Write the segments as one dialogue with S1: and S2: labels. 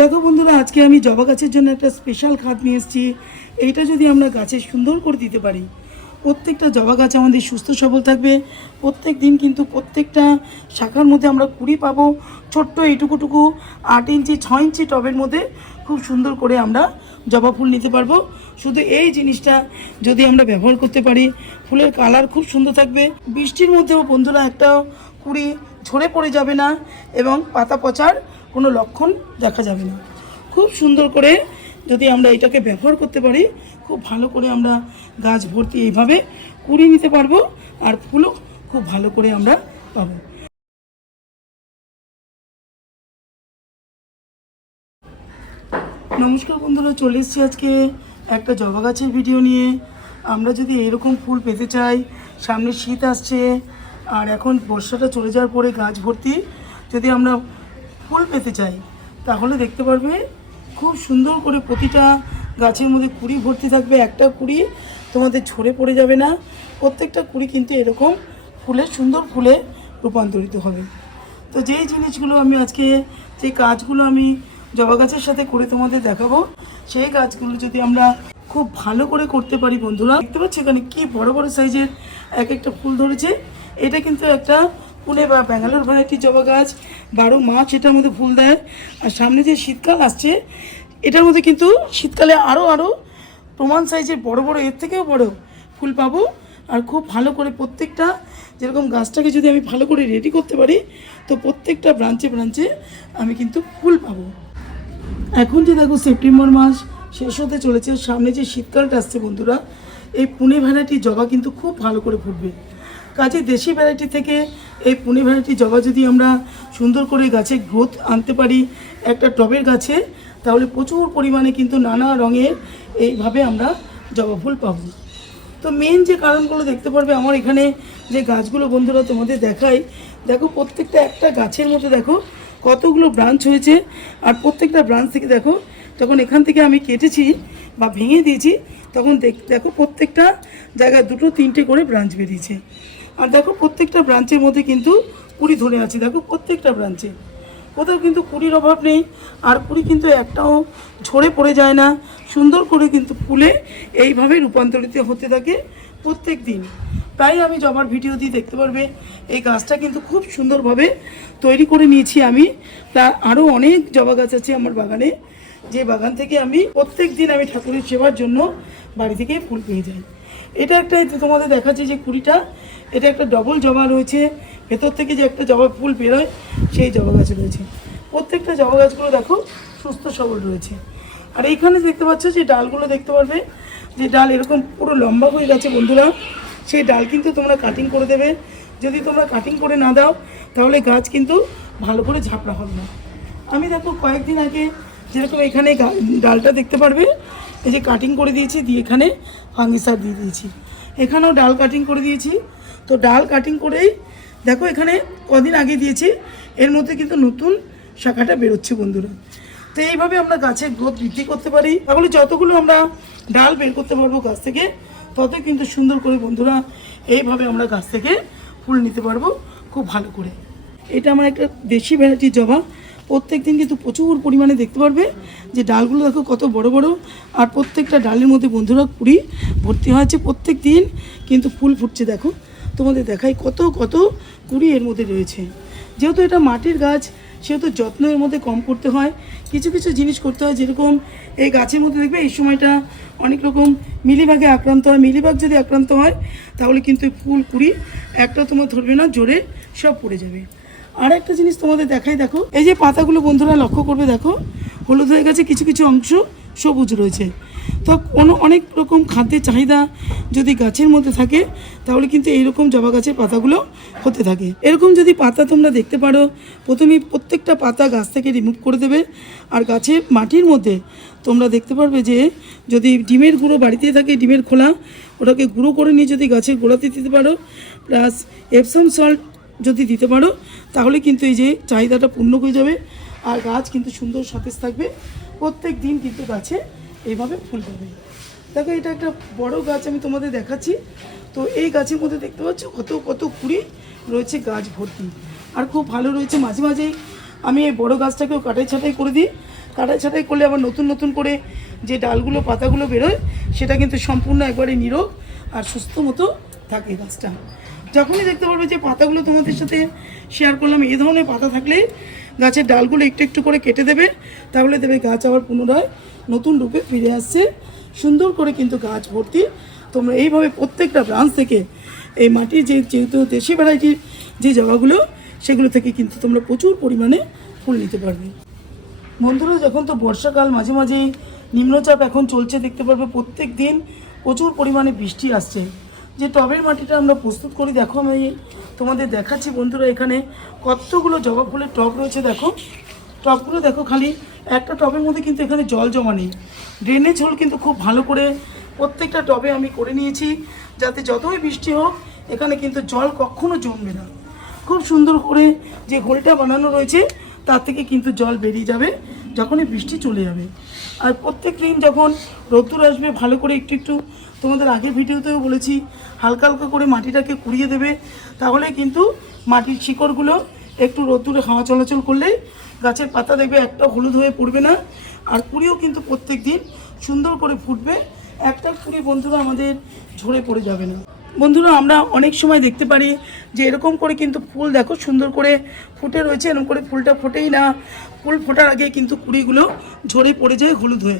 S1: দেখো বন্ধুরা, আজকে আমি জবা গাছের জন্য একটা স্পেশাল খাদ নিয়ে এসেছি। এইটা যদি আমরা গাছে সুন্দর করে দিতে পারি, প্রত্যেকটা জবা গাছ আমাদের সুস্থ সবল থাকবে। প্রত্যেক দিন কিন্তু প্রত্যেকটা শাখার মধ্যে আমরা কুড়ি পাবো। ছোট্ট এইটুকুটুকু আট ইঞ্চি, ছ ইঞ্চি টবের মধ্যে খুব সুন্দর করে আমরা জবা ফুল নিতে পারব। শুধু এই জিনিসটা যদি আমরা ব্যবহার করতে পারি, ফুলের কালার খুব সুন্দর থাকবে। বৃষ্টির মধ্যেও বন্ধুরা একটা কুড়ি ঝরে পড়ে যাবে না এবং পাতা পচার কোনো লক্ষণ দেখা যাবে না। খুব সুন্দর করে যদি আমরা এটাকে ব্যবহার করতে পারি, খুব ভালো করে আমরা গাছ ভর্তি এইভাবে কুড়িয়ে নিতে পারব আর ফুলও খুব ভালো করে আমরা পাবো। নমস্কার বন্ধুরা, চলে এসেছি আজকে একটা জবা গাছের ভিডিও নিয়ে। আমরা যদি এরকম ফুল পেতে চাই, সামনে শীত আসছে, আর এখন বর্ষাটা চলে যাওয়ার পরে গাছ ভর্তি, যদি আমরা ফুল পেতে চাই, তাহলে দেখতে পারবে খুব সুন্দর করে প্রতিটা গাছের মধ্যে কুড়ি ভর্তি থাকবে, একটা কুড়ি তোমাদের ঝরে পড়ে যাবে না। প্রত্যেকটা কুড়ি কিন্তু এরকম ফুলে, সুন্দর ফুলে রূপান্তরিত হবে। তো যেই জিনিসগুলো আমি আজকে, যে কাজগুলো আমি জবা গাছের সাথে করে তোমাদের দেখাবো, সেই গাছগুলো যদি আমরা খুব ভালো করে করতে পারি বন্ধুরা, দেখতে পাচ্ছি এখানে কি বড় বড় সাইজের এক একটা ফুল ধরেছে? এটা কিন্তু একটা পুনে বা ব্যাঙ্গালোর ভ্যারাইটি জবা গাছ, বারো মাছ এটার মধ্যে ফুল দেয়। আর সামনে যে শীতকাল আসছে, এটার মধ্যে কিন্তু শীতকালে আরও আরও প্রমাণ সাইজের বড় বড়, এর থেকেও বড় ফুল পাবো। আর খুব ভালো করে প্রত্যেকটা যেরকম গাছটাকে যদি আমি ভালো করে রেডি করতে পারি, তো প্রত্যেকটা ব্রাঞ্চে ব্রাঞ্চে আমি কিন্তু ফুল পাবো। এখন যে দেখো সেপ্টেম্বর মাস, শেষ হতে চলেছে, সামনে যে শীতকালটা আসছে বন্ধুরা, এই পুনে ভ্যারাইটির জবা কিন্তু খুব ভালো করে ফুটবে। কাজে দেশি ভ্যারাইটি থেকে এই পুনে ভ্যারাইটি জবা যদি আমরা সুন্দর করে গাছে গ্রোথ আনতে পারি একটা টবের গাছে, তাহলে প্রচুর পরিমাণে কিন্তু নানা রঙের এইভাবে আমরা জবা ফুল পাবো। তো মেন যে কারণগুলো দেখতে পারবে আমার এখানে যে গাছগুলো বন্ধুরা তোমাদের দেখাই, দেখো প্রত্যেকটা একটা গাছের মধ্যে দেখো কতগুলো ব্রাঞ্চ হয়েছে, আর প্রত্যেকটা ব্রাঞ্চ থেকে দেখো যখন এখান থেকে আমি কেটেছি বা ভেঙে দিয়েছি, তখন দেখ- দেখো প্রত্যেকটা জায়গায় দুটো তিনটে করে ব্রাঞ্চ বেরিয়েছে। আর দেখো প্রত্যেকটা ব্রাঞ্চের মধ্যে কিন্তু কুড়ি ধরে আছে। দেখো প্রত্যেকটা ব্রাঞ্চে। কোথাও কিন্তু কুড়ির অভাব নেই। আর কুড়ি কিন্তু একটাও ঝরে পড়ে যায় না। সুন্দর করে কিন্তু ফুলে এইভাবে রূপান্তরিত হতে থাকে প্রত্যেক দিন। তাই আমি জবার ভিডিও দিয়ে দেখতে পারবে, এই গাছটা কিন্তু খুব সুন্দরভাবে তৈরি করে নিয়েছি আমি। তা আরও অনেক জবা গাছ আছে আমার বাগানে। যে বাগান থেকে আমি প্রত্যেক দিন আমি ঠাকুরের সেবার জন্য বাড়ি থেকে ফুল পেয়ে যাই। এটা একটা তোমাদের দেখাচ্ছে যে কুড়িটা এটা একটা ডবল জবা রয়েছে। ভেতর থেকে যে একটা জবা ফুল বেরোয়, সেই জবা গাছ রয়েছে। প্রত্যেকটা জবা গাছগুলো দেখো সুস্থ সবল রয়েছে। আর এইখানে দেখতে পাচ্ছ যে ডালগুলো দেখতে পারবে, যে ডাল এরকম পুরো লম্বা হয়ে গেছে বন্ধুরা। সেই ডাল কিন্তু তোমরা কাটিং করে দেবে। যদি তোমরা কাটিং করে না দাও, তাহলে গাছ কিন্তু ভালো করে ঝাপড়া হবে না। আমি দেখো কয়েকদিন আগে যেরকম এখানে ডালটা দেখতে পারবে, এই যে কাটিং করে দিয়েছি, দিয়ে এখানে ফাঙ্গিসার দিয়ে দিয়েছি। এখানেও ডাল কাটিং করে দিয়েছি। তো ডাল কাটিং করেই দেখো এখানে কদিন আগে দিয়েছি। এর মধ্যে কিন্তু নতুন শাখাটা বেরোচ্ছে বন্ধুরা। তো এইভাবে আমরা গাছের গ্রোথ বৃদ্ধি করতে পারি। তাহলে যতগুলো আমরা ডাল বের করতে পারব গাছ থেকে তত কিন্তু সুন্দর করে বন্ধুরা এইভাবে আমরা গাছ থেকে ফুল নিতে পারব খুব ভালো করে। এটা আমার একটা দেশি ভ্যারাইটির জবা। প্রত্যেক দিন কিন্তু প্রচুর পরিমাণে দেখতে পারবে যে ডালগুলো দেখো কত বড় বড়। আর প্রত্যেকটা ডালের মধ্যে বন্ধুরা কুড়ি ভর্তি হয়েছে। প্রত্যেক দিন কিন্তু ফুল ফুটছে দেখো। তোমাদের দেখাই কত কত কুড়ি এর মধ্যে রয়েছে। যেহেতু এটা মাটির গাছ, সেহেতু যত্ন এর মধ্যে কম করতে হয়। কিছু কিছু জিনিস করতে হয়, যেরকম এই গাছের মধ্যে দেখবে এই সময়টা অনেক রকম মিলিবাগে আক্রান্ত হয়। মিলিবাগ যদি আক্রান্ত হয়, তাহলে কিন্তু ফুল, কুড়ি একটা তোমার ধরবে না, জোরে সব পড়ে যাবে। আর একটা জিনিস তোমাদের দেখাই, দেখো। এই যে পাতাগুলো বন্ধুরা লক্ষ্য করবে, দেখো, হলুদ হয়ে গেছে, কিছু কিছু অংশ সবুজ রয়েছে। তো কোনো অনেক রকম খাদ্যের চাহিদা যদি গাছের মধ্যে থাকে, তাহলে কিন্তু এইরকম জবা গাছের পাতাগুলো হতে থাকে। এরকম যদি পাতা তোমরা দেখতে পারো প্রথমেই প্রত্যেকটা পাতা গাছ থেকে রিমুভ করে দেবে। আর গাছের মাটির মধ্যে তোমরা দেখতে পারবে যে, যদি ডিমের গুঁড়ো বাড়িতে থাকে, ডিমের খোলা, ওটাকে গুঁড়ো করে নিয়ে যদি গাছের গোড়াতে দিতে পারো প্লাস এপসম সল্ট যদি দিতে পারো, তাহলে কিন্তু এই যে চাহিদাটা পূর্ণ হয়ে যাবে। আর গাছ কিন্তু সুন্দর সতেজ থাকবে। প্রত্যেক দিন কিন্তু গাছে এইভাবে ফুল পাবে। দেখো, এটা একটা বড় গাছ আমি তোমাদের দেখাচ্ছি। তো এই গাছের মধ্যে দেখতে পাচ্ছ কত কত কুড়ি রয়েছে গাছ ভর্তি। আর খুব ভালো রয়েছে, মাঝে মাঝেই আমি এই বড় গাছটাকেও কাটাই ছাটাই করে দিই। কাটাই ছাটাই করলে আবার নতুন নতুন করে যে ডালগুলো, পাতাগুলো বেরোয়, সেটা কিন্তু সম্পূর্ণ একবারে নিরোগ আর সুস্থ মতো থাকে গাছটা। যখনই দেখতে পারবে যে পাতাগুলো তোমাদের সাথে শেয়ার করলাম, এই ধরনের পাতা থাকলে গাছের ডালগুলো একটু একটু করে কেটে দেবে, তাহলে দেবে গাছ আবার পুনরায় নতুন রূপে ফিরে আসছে। সুন্দর করে কিন্তু গাছ ভর্তি। তোমরা এইভাবে প্রত্যেকটা ব্রাঞ্চ থেকে এই মাটির যে যেহেতু দেশি ভ্যারাইটির যে জবাগুলো সেগুলো থেকে কিন্তু তোমরা প্রচুর পরিমাণে ফুল নিতে পারবে। বন্ধুরা, যখন তো বর্ষাকাল, মাঝে মাঝে নিম্নচাপ এখন চলছে, দেখতে পারবে প্রত্যেক দিন প্রচুর পরিমাণে বৃষ্টি আসছে। যে টবের মাটিটা আমরা প্রস্তুত করি, দেখো আমি তোমাদের দেখাচ্ছি বন্ধুরা এখানে কতগুলো জবা ফুলের টব রয়েছে, দেখো। টবগুলো দেখো খালি একটা টবের মধ্যে কিন্তু এখানে জল জমা নেই। ড্রেনেজ হোল কিন্তু খুব ভালো করে প্রত্যেকটা টবে আমি করে নিয়েছি, যাতে যতই বৃষ্টি হোক, এখানে কিন্তু জল কখনো জমবে না। খুব সুন্দর করে যে হোলটা বানানো রয়েছে, তার থেকে কিন্তু জল বেরিয়ে যাবে। যখনই বৃষ্টি চলে যাবে। আর প্রত্যেক দিন যখন রোদ্দুর আসবে, ভালো করে একটু একটু তোমাদের আগের ভিডিওতেও বলেছি, হালকা হালকা করে মাটিটাকে কুড়িয়ে দেবে। তাহলে কিন্তু মাটির শিকড়গুলো একটু রোদ্দুরে হাওয়া চলাচল করলেই গাছের পাতা দেখবে একটা হলুদ হয়ে পড়বে না। আর কুড়িও কিন্তু প্রত্যেক দিন সুন্দর করে ফুটবে। একটা কুড়ি বন্ধুরা আমাদের ঝরে পড়ে যাবে না। বন্ধুরা, আমরা অনেক সময় দেখতে পারি যে এরকম করে কিন্তু ফুল দেখো, সুন্দর করে ফুটে রয়েছে। এরকম করে ফুলটা ফোটেই না। ফুল ফোটার আগে কিন্তু কুড়িগুলো ঝরে পড়ে যায় হলুদ হয়ে।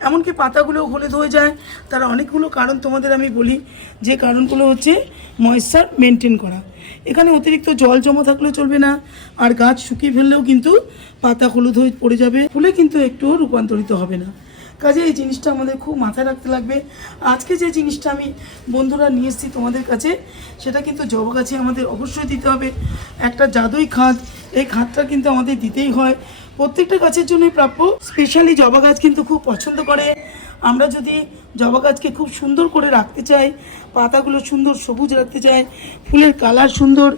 S1: এমনকি পাতাগুলো হলুদ হয়ে যায়। তার অনেকগুলো কারণ তোমাদের আমি বলি। যে কারণগুলো হচ্ছে ময়েশ্চার মেনটেন করা। এখানে অতিরিক্ত জল জমা থাকলেও চলবে না। আর গাছ শুকিয়ে ফেললেও কিন্তু পাতা হলুদ হয়ে পড়ে যাবে। ফুলে কিন্তু একটু রূপান্তরিত হবে না। কাজে এই জিনিসটা আমাদের খুব মাথায় রাখতে লাগবে। আজকে যে জিনিসটা আমি বন্ধুরা নিয়ে এসেছি তোমাদের কাছে, সেটা কিন্তু জবা গাছে আমাদের অবশ্যই দিতে হবে। একটা জাদুই খাদ, এই খাদটা কিন্তু আমাদের দিতেই হয়। প্রত্যেকটা গাছের জন্যই প্রাপ্য। স্পেশালি জবা গাছ কিন্তু খুব পছন্দ করে। আমরা যদি জবা গাছকে খুব সুন্দর করে রাখতে চাই, পাতাগুলো সুন্দর সবুজ রাখতে চাই, ফুলের কালার সুন্দর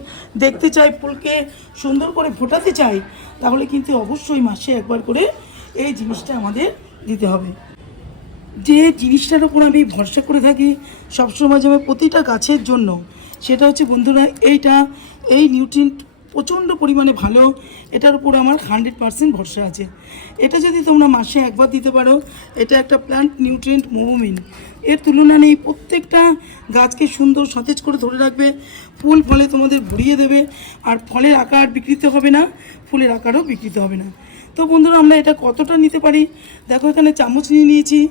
S1: দেখতে চাই, ফুলকে সুন্দর করে ফোটাতে চাই, তাহলে কিন্তু অবশ্যই মাসে একবার করে এই জিনিসটা আমাদের দিতে হবে। যে জিনিসটার উপর আমি ভরসা করে থাকি সবসময় যেমন প্রতিটা গাছের জন্য, সেটা হচ্ছে বন্ধুরা এইটা, এই নিউট্রিয়েন্ট প্রচণ্ড পরিমাণে ভালো, এটার উপর আমার হান্ড্রেড পারসেন্ট ভরসা আছে। এটা যদি তোমরা মাসে একবার দিতে পারো, এটা একটা প্ল্যান্ট নিউট্রিয়েন্ট মুভমেন্ট এর তুলনা নেই, প্রত্যেকটা গাছকে সুন্দর সতেজ করে ধরে রাখবে, ফুল ফলে তোমাদের ভরিয়ে দেবে, আর ফলের আকার বিকৃত হবে না, ফুলের আকারও বিকৃত হবে না। তো বন্ধুরা, আমরা এটা কতটা নিতে পারি? দেখো, এখানে চামচ নিয়ে নিয়েছি।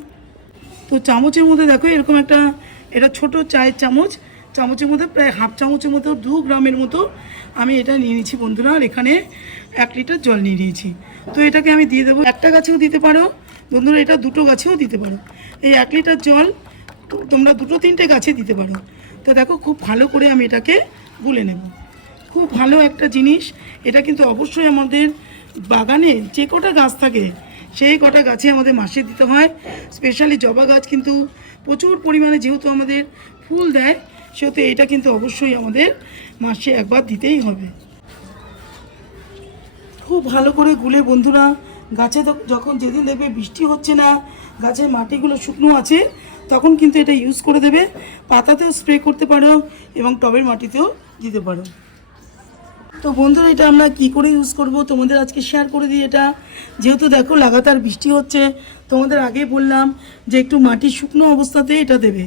S1: তো চামচের মধ্যে দেখো, এরকম একটা, এটা ছোট চায়ের চামচ। চামচের মধ্যে প্রায় হাফ চামচের মতো, দু গ্রামের মতো আমি এটা নিয়ে নিয়েছি বন্ধুরা। আর এখানে এক লিটার জল নিয়ে নিয়েছি। তো এটাকে আমি দিয়ে দেবো। একটা গাছেও দিতে পারো। বন্ধুরা, এটা দুটো গাছেও দিতে পারো। এই এক লিটার জল, তোমরা দুটো তিনটে গাছে দিতে পারো। তো দেখো, খুব ভালো করে আমি এটাকে গুলে নেব। খুব ভালো একটা জিনিস। এটা কিন্তু অবশ্যই আমাদের বাগানে যে কটা গাছ থাকে, সেই কটা গাছে আমাদের মাসে দিতে হয়। স্পেশালি জবা গাছ কিন্তু প্রচুর পরিমাণে যেহেতু আমাদের ফুল দেয়, সেহেতু এটা কিন্তু অবশ্যই আমাদের মাসে একবার দিতেই হবে। খুব ভালো করে গুলে বন্ধুরা, গাছে যখন যেদিন দেখবে বৃষ্টি হচ্ছে না, গাছের মাটিগুলো শুকনো আছে, তখন কিন্তু এটা ইউজ করে দেবে। পাতাতেও স্প্রে করতে পারো এবং টবের মাটিতেও দিতে পারো। তো বন্ধুরা, এটা আমরা কি করে ইউজ করব? তোমাদের আজকে শেয়ার করে দিই এটা। যেহেতু দেখো, লাগাতার বৃষ্টি হচ্ছে তোমাদের আগেই বললাম যে একটু মাটি শুকনো অবস্থাতে এটা দেবে।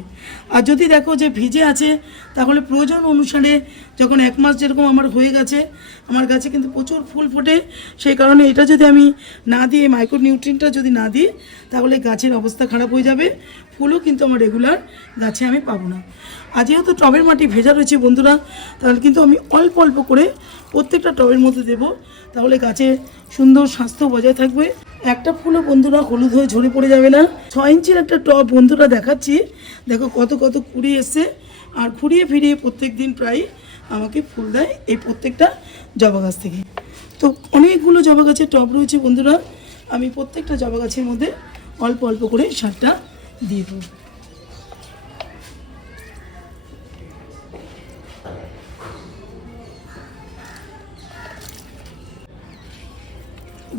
S1: আর যদি দেখো যে ভিজে আছে, তাহলে প্রয়োজন অনুসারে যখন এক মাস যেরকম আমার হয়ে গেছে, আমার গাছে কিন্তু প্রচুর ফুল ফোটে, সেই কারণে এটা যদি আমি না দিয়ে মাইক্রো নিউট্রিনটা যদি না দিই, তাহলে গাছের অবস্থা খারাপ হয়ে যাবে। ফুলও কিন্তু আমার রেগুলার গাছে আমি পাবো না। আর যেহেতু টবের মাটি ভেজা রয়েছে বন্ধুরা, তাহলে কিন্তু আমি অল্প অল্প করে প্রত্যেকটা টবের মধ্যে দেবো। তাহলে গাছে সুন্দর স্বাস্থ্য বজায় থাকবে। একটা ফুলও বন্ধুরা হলুদ হয়ে ঝরে পড়ে যাবে না। ছ ইঞ্চির একটা টব বন্ধুরা দেখাচ্ছি। দেখো কত কত কুড়ি এসছে। আর ফুরিয়ে ফিরিয়ে প্রত্যেক দিন প্রায় আমাকে ফুল দেয় এই প্রত্যেকটা জবা গাছ থেকে। তো অনেকগুলো জবা গাছের টব রয়েছে বন্ধুরা। আমি প্রত্যেকটা জবা গাছের মধ্যে অল্প অল্প করে সারটা দিয়ে দেবো।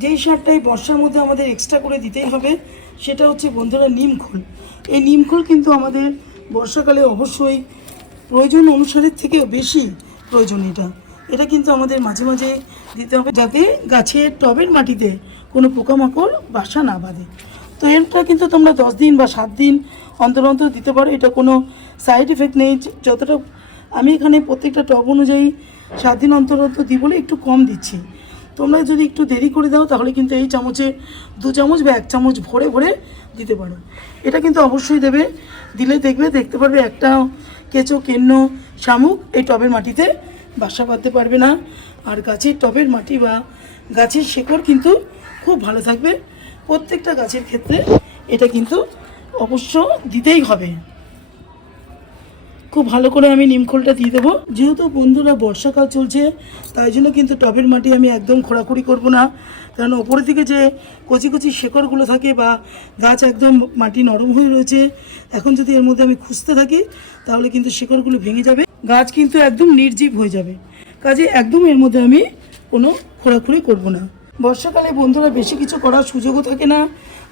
S1: যেই সারটাই বর্ষার মধ্যে আমাদের এক্সট্রা করে দিতেই হবে, সেটা হচ্ছে বন্ধুরা নিমখোল এই নিমখোল কিন্তু আমাদের বর্ষাকালে অবশ্যই প্রয়োজন অনুসারের থেকেও বেশি প্রয়োজন এটা। এটা কিন্তু আমাদের মাঝে মাঝে দিতে হবে যাতে গাছের টবের মাটিতে কোনো পোকামাকড় বাসা না বাঁধে। তো এটা কিন্তু তোমরা দশ দিন বা সাত দিন অন্তর অন্তর দিতে পারো, এটা কোনো সাইড এফেক্ট নেই। যতটা আমি এখানে প্রত্যেকটা টব অনুযায়ী সাত দিন অন্তর অন্তর দিই বলে একটু কম দিচ্ছি। তোমরা যদি একটু দেরি করে দাও, তাহলে কিন্তু এই চামচে দু চামচ বা এক চামচ ভরে ভরে দিতে পারো। এটা কিন্তু অবশ্যই দেবে। দিলে দেখবে, দেখতে পারবে একটা কেঁচো, কেন্ন, শামুক এই টবের মাটিতে বাসা বাঁধতে পারবে না। আর গাছের টবের মাটি বা গাছের শেকড় কিন্তু খুব ভালো থাকবে। প্রত্যেকটা গাছের ক্ষেত্রে এটা কিন্তু অবশ্য দিতেই হবে। খুব ভালো করে আমি নিমখোলটা দিয়ে দেবো। যেহেতু বন্ধুরা বর্ষাকাল চলছে, তাই জন্য কিন্তু টবের মাটি আমি একদম খোঁড়াখুড়ি করব না। কারণ ওপরের দিকে যে কচি কচি শেকড়গুলো থাকে বা গাছ একদম মাটি নরম হয়ে রয়েছে, এখন যদি এর মধ্যে আমি খুঁজতে থাকি, তাহলে কিন্তু শেকড়গুলো ভেঙে যাবে, গাছ কিন্তু একদম নির্জীব হয়ে যাবে। কাজে একদম এর মধ্যে আমি কোনো খোঁড়াখুড়ি করব না। বর্ষাকালে বন্ধুরা বেশি কিছু করার সুযোগও থাকে না,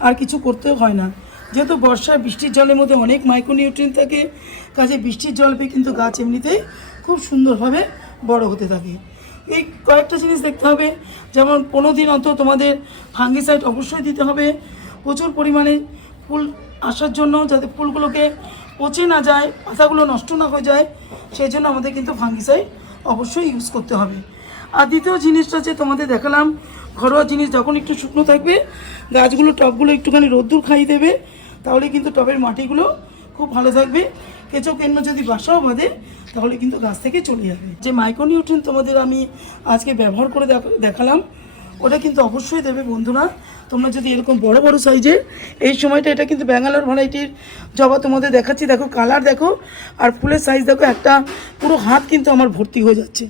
S1: আর কিছু করতেও হয় না। যেহেতু বর্ষার বৃষ্টির জলের মধ্যে অনেক মাইক্রোনিউট্রিয়েন্ট থাকে, কাজে বৃষ্টির জল পেয়ে কিন্তু গাছ এমনিতেই খুব সুন্দরভাবে বড় হতে থাকে। এই কয়েকটা জিনিস দেখতে হবে, যেমন পনেরো দিন অন্তর তোমাদের ফাঙ্গিসাইড অবশ্যই দিতে হবে। প্রচুর পরিমাণে ফুল আসার জন্য যাতে ফুলগুলোকে পচে না যায়, পাতাগুলো নষ্ট না হয়ে যায়, সেই জন্য আমাদের কিন্তু ফাঙ্গিসাইড অবশ্যই ইউজ করতে হবে। আর দ্বিতীয় জিনিসটা যে তোমাদের দেখালাম, ঘরোয়া জিনিস যখন একটু শুকনো থাকবে, গাছগুলো টবগুলো একটুখানি রোদ্দুর খাইয়ে দেবে তাহলে কিন্তু টবের মাটিগুলো খুব ভালো থাকবে। কেঁচো কেন্ন যদি বাসাও বাঁধে, তাহলে কিন্তু গাছ থেকে চলে যাবে। যে মাইক্রোনিউট্রিন তোমাদের আমি আজকে ব্যবহার করে দেখ- দেখালাম, ওটা কিন্তু অবশ্যই দেবে বন্ধুরা। তোমরা যদি এরকম বড় বড় সাইজের এই সময়টা এটা কিন্তু ব্যাঙ্গালোর ভ্যারাইটির জবা তোমাদের দেখাচ্ছি। দেখো কালার দেখো, আর ফুলের সাইজ দেখো, একটা পুরো হাত কিন্তু আমার ভর্তি হয়ে যাচ্ছে।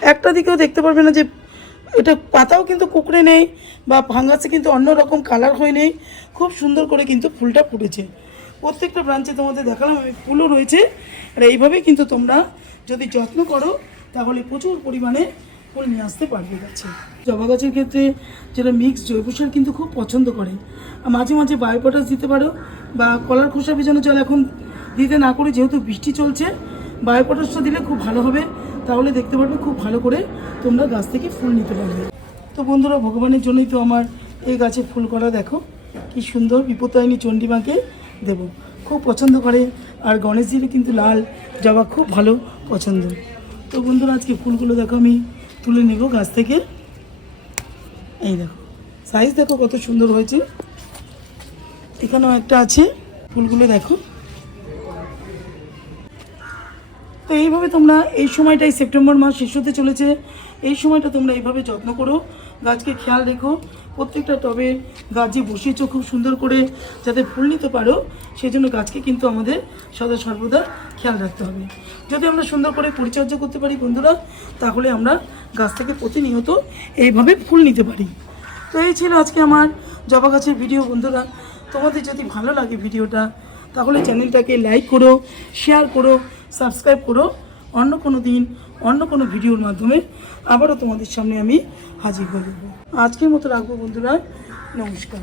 S1: একটা দিকেও দেখতে পারবে না যে এটা পাতাও কিন্তু কুকড়ে নেই বা ভাঙাছে কিন্তু অন্য রকম কালার হয়ে নেই। খুব সুন্দর করে কিন্তু ফুলটা ফুটেছে। প্রত্যেকটা ব্রাঞ্চে তোমাদের দেখালাম, আমি ফুলও রয়েছে। আর এইভাবেই কিন্তু তোমরা যদি যত্ন করো, তাহলে প্রচুর পরিমাণে ফুল নিয়ে আসতে পারবে গাছে। জবা গাছের ক্ষেত্রে যেটা মিক্স জৈব সার কিন্তু খুব পছন্দ করে। আর মাঝে মাঝে বায়োপটাস দিতে পারো বা কলার খোসা ভেজানো জল এখন দিতে না করে যেহেতু বৃষ্টি চলছে বায়োপটাসটা দিলে খুব ভালো হবে। তাহলে দেখতে পারবে খুব ভালো করে তোমরা গাছ থেকে ফুল নিতে পারবে। তো বন্ধুরা, ভগবানের জন্যই তো আমার এই গাছে ফুল করা, দেখো কি সুন্দর বিপত্তায়নী চণ্ডীমাকে দেব। খুব পছন্দ করে, আর গণেশজিরও কিন্তু লাল জবা খুব ভালো পছন্দ। তো বন্ধুরা, আজকে ফুলগুলো দেখো আমি তুলে নেব গাছ থেকে। এই দেখো সাইজ দেখো কত সুন্দর হয়েছে। এখানেও একটা আছে, ফুলগুলো দেখো। তো এইভাবে তোমরা এই সময়টাই সেপ্টেম্বর মাস শেষ হতে চলেছে। এই সময়টা তোমরা এইভাবে যত্ন করো। গাছকে খেয়াল রেখো। প্রত্যেকটা টবে গাছ যে বসিয়েছো খুব সুন্দর করে যাতে ফুল নিতে পারো। সেই জন্য গাছকে কিন্তু আমাদের সদা সর্বদা খেয়াল রাখতে হবে। যদি আমরা সুন্দর করে পরিচর্যা করতে পারি বন্ধুরা, তাহলে আমরা গাছ থেকে প্রতিনিয়ত এইভাবে ফুল নিতে পারি। তো এই ছিল আজকে আমার জবা গাছের ভিডিও বন্ধুরা। তোমাদের যদি ভালো লাগে ভিডিওটা, তাহলে চ্যানেলটাকে লাইক করো, শেয়ার করো সাবস্ক্রাইব করো। অন্য কোনো দিন, অন্য কোনো ভিডিওর মাধ্যমে আবারও তোমাদের সামনে আমি হাজির হয়ে যাব। আজকের মতো রাখব বন্ধুরা। নমস্কার।